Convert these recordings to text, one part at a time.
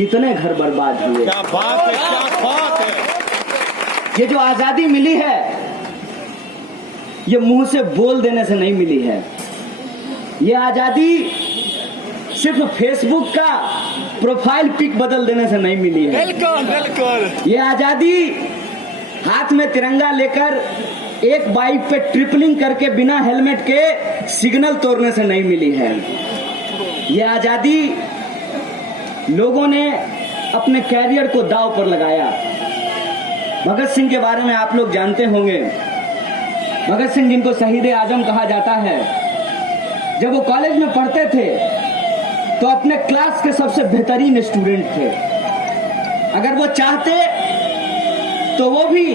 कितने घर बर्बाद हुए। क्या बात है, क्या बात है। ये जो आजादी मिली है ये मुंह से बोल देने से नहीं मिली है। ये आजादी सिर्फ फेसबुक का प्रोफाइल पिक बदल देने से नहीं मिली है। बिल्कुल बिल्कुल। ये आजादी हाथ में तिरंगा लेकर एक बाइक पे ट्रिपलिंग करके बिना हेलमेट के सिग्नल तोड़ने से नहीं मिली है। ये आजादी लोगों ने अपने कैरियर को दांव पर लगाया। भगत सिंह के बारे में आप लोग जानते होंगे। भगत सिंह जिनको शहीद आजम कहा जाता है, जब वो कॉलेज में पढ़ते थे तो अपने क्लास के सबसे बेहतरीन स्टूडेंट थे। अगर वो चाहते तो वो भी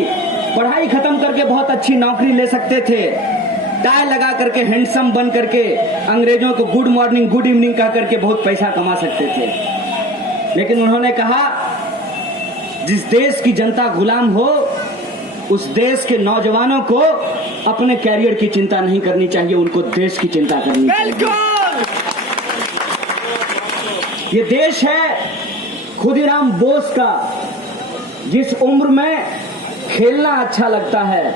पढ़ाई खत्म करके बहुत अच्छी नौकरी ले सकते थे। टाई लगा करके हैंडसम बन करके अंग्रेजों को गुड मॉर्निंग गुड इवनिंग कह करके बहुत पैसा कमा सकते थे। लेकिन उन्होंने कहा जिस देश की जनता गुलाम हो उस देश के नौजवानों को अपने कैरियर की चिंता नहीं करनी चाहिए, उनको देश की चिंता करनी चाहिए। ये देश है खुदीराम बोस का। जिस उम्र में खेलना अच्छा लगता है,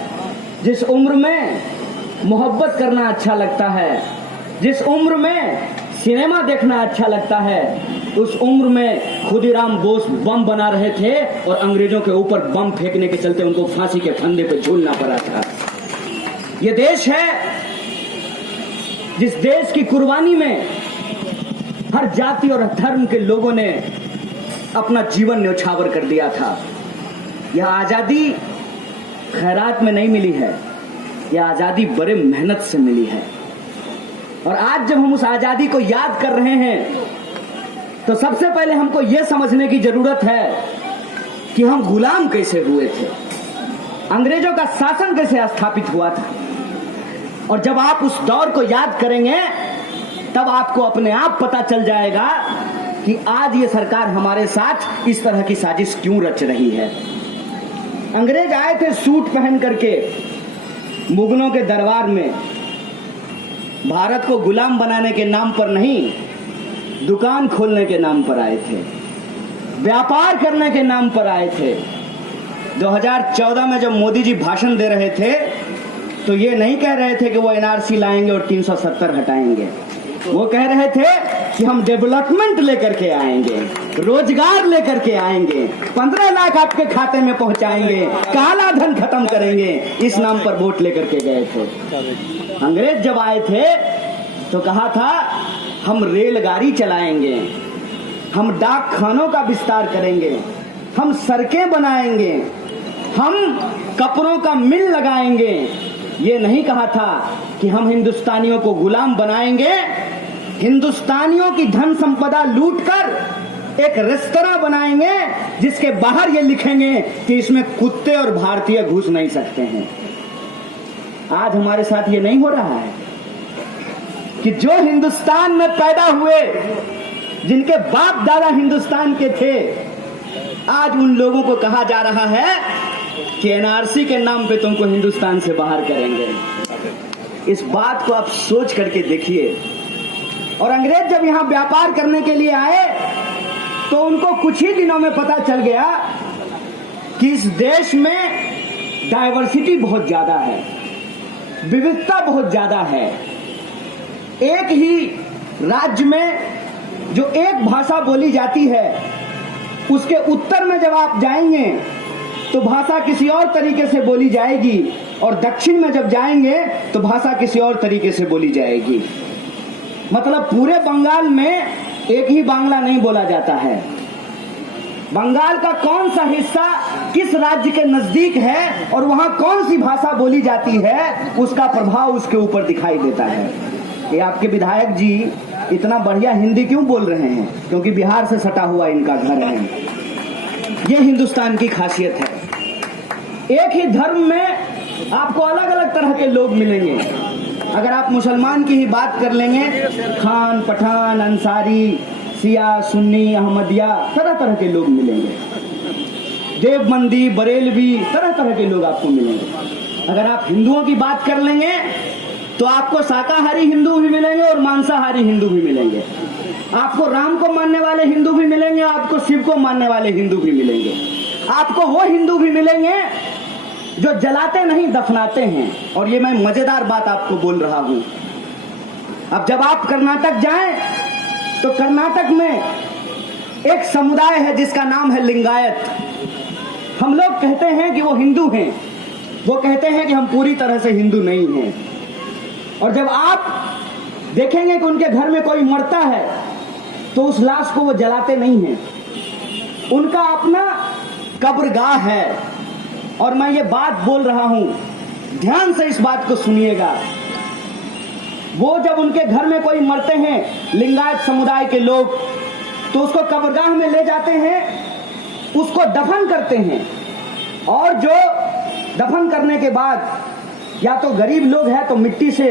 जिस उम्र में मोहब्बत करना अच्छा लगता है, जिस उम्र में सिनेमा देखना अच्छा लगता है, उस उम्र में खुदीराम बोस बम बना रहे थे और अंग्रेजों के ऊपर बम फेंकने के चलते उनको फांसी के फंदे पे झूलना पड़ा था। ये देश है जिस देश की कुर्बानी में हर जाति और धर्म के लोगों ने अपना जीवन न्यौछावर कर दिया था। यह आजादी खैरात में नहीं मिली है, यह आजादी बड़े मेहनत से मिली है। और आज जब हम उस आजादी को याद कर रहे हैं तो सबसे पहले हमको यह समझने की जरूरत है कि हम गुलाम कैसे हुए थे, अंग्रेजों का शासन कैसे स्थापित हुआ था। और जब आप उस दौर को याद करेंगे तब आपको अपने आप पता चल जाएगा कि आज ये सरकार हमारे साथ इस तरह की साजिश क्यों रच रही है। अंग्रेज आए थे सूट पहन करके मुगलों के दरबार में, भारत को गुलाम बनाने के नाम पर नहीं, दुकान खोलने के नाम पर आए थे, व्यापार करने के नाम पर आए थे। 2014 में जब मोदी जी भाषण दे रहे थे तो ये नहीं कह रहे थे कि वो एनआरसी लाएंगे और 370 हटाएंगे। वो कह रहे थे कि हम डेवलपमेंट लेकर के आएंगे, रोजगार लेकर के आएंगे, 15 लाख आपके खाते में पहुंचाएंगे, काला धन खत्म करेंगे। इस नाम पर वोट लेकर के गए थे। अंग्रेज जब आए थे तो कहा था हम रेलगाड़ी चलाएंगे, हम डाक खानों का विस्तार करेंगे, हम सड़कें बनाएंगे, हम कपड़ों का मिल लगाएंगे। ये नहीं कहा था कि हम हिंदुस्तानियों को गुलाम बनाएंगे, हिंदुस्तानियों की धन संपदा लूटकर एक रेस्तरां बनाएंगे जिसके बाहर ये लिखेंगे कि इसमें कुत्ते और भारतीय घुस नहीं सकते हैं। आज हमारे साथ ये नहीं हो रहा है कि जो हिंदुस्तान में पैदा हुए, जिनके बाप दादा हिंदुस्तान के थे, आज उन लोगों को कहा जा रहा है कि एनआरसी के नाम पे तुमको हिंदुस्तान से बाहर करेंगे। इस बात को आप सोच करके देखिए। और अंग्रेज जब यहां व्यापार करने के लिए आए तो उनको कुछ ही दिनों में पता चल गया कि इस देश में डाइवर्सिटी बहुत ज्यादा है, विविधता बहुत ज्यादा है। एक ही राज्य में जो एक भाषा बोली जाती है उसके उत्तर में जब आप जाएंगे तो भाषा किसी और तरीके से बोली जाएगी, और दक्षिण में जब जाएंगे तो भाषा किसी और तरीके से बोली जाएगी। मतलब पूरे बंगाल में एक ही बांग्ला नहीं बोला जाता है। बंगाल का कौन सा हिस्सा किस राज्य के नजदीक है और वहां कौन सी भाषा बोली जाती है, उसका प्रभाव उसके ऊपर दिखाई देता है। ये आपके विधायक जी इतना बढ़िया हिंदी क्यों बोल रहे हैं? क्योंकि बिहार से सटा हुआ इनका घर है। ये हिंदुस्तान की खासियत है। एक ही धर्म में आपको अलग अलग तरह के लोग मिलेंगे। अगर आप मुसलमान की ही बात कर लेंगे, खान, पठान, अंसारी, सिया, सुन्नी, अहमदिया, तरह तरह के लोग मिलेंगे। देवबंदी, बरेलवी, तरह तरह के लोग आपको मिलेंगे। अगर आप हिंदुओं की बात कर लेंगे तो आपको शाकाहारी हिंदू भी मिलेंगे और मांसाहारी हिंदू भी मिलेंगे। आपको राम को मानने वाले हिंदू भी मिलेंगे, आपको शिव को मानने वाले हिंदू भी मिलेंगे। आपको वो हिंदू भी मिलेंगे जो जलाते नहीं दफनाते हैं। और ये मैं मजेदार बात आपको बोल रहा हूं। अब जब आप कर्नाटक जाएं तो कर्नाटक में एक समुदाय है जिसका नाम है लिंगायत। हम लोग कहते हैं कि वो हिंदू हैं, वो कहते हैं कि हम पूरी तरह से हिंदू नहीं हैं। और जब आप देखेंगे कि उनके घर में कोई मरता है तो उस लाश को वो जलाते नहीं हैं, उनका अपना कब्रगाह है। और मैं ये बात बोल रहा हूं, ध्यान से इस बात को सुनिएगा। वो जब उनके घर में कोई मरते हैं लिंगायत समुदाय के लोग, तो उसको कब्रगाह में ले जाते हैं, उसको दफन करते हैं। और जो दफन करने के बाद या तो गरीब लोग हैं तो मिट्टी से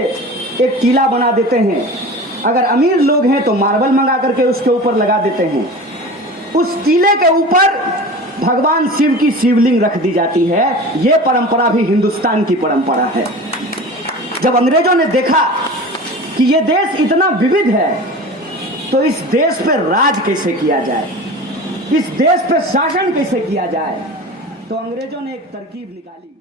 एक टीला बना देते हैं, अगर अमीर लोग हैं तो मार्बल मंगा करके उसके ऊपर लगा देते हैं। उस टीले के ऊपर भगवान शिव की शिवलिंग रख दी जाती है। यह परंपरा भी हिंदुस्तान की परंपरा है। जब अंग्रेजों ने देखा कि यह देश इतना विविध है तो इस देश पर राज कैसे किया जाए, इस देश पर शासन कैसे किया जाए, तो अंग्रेजों ने एक तरकीब निकाली।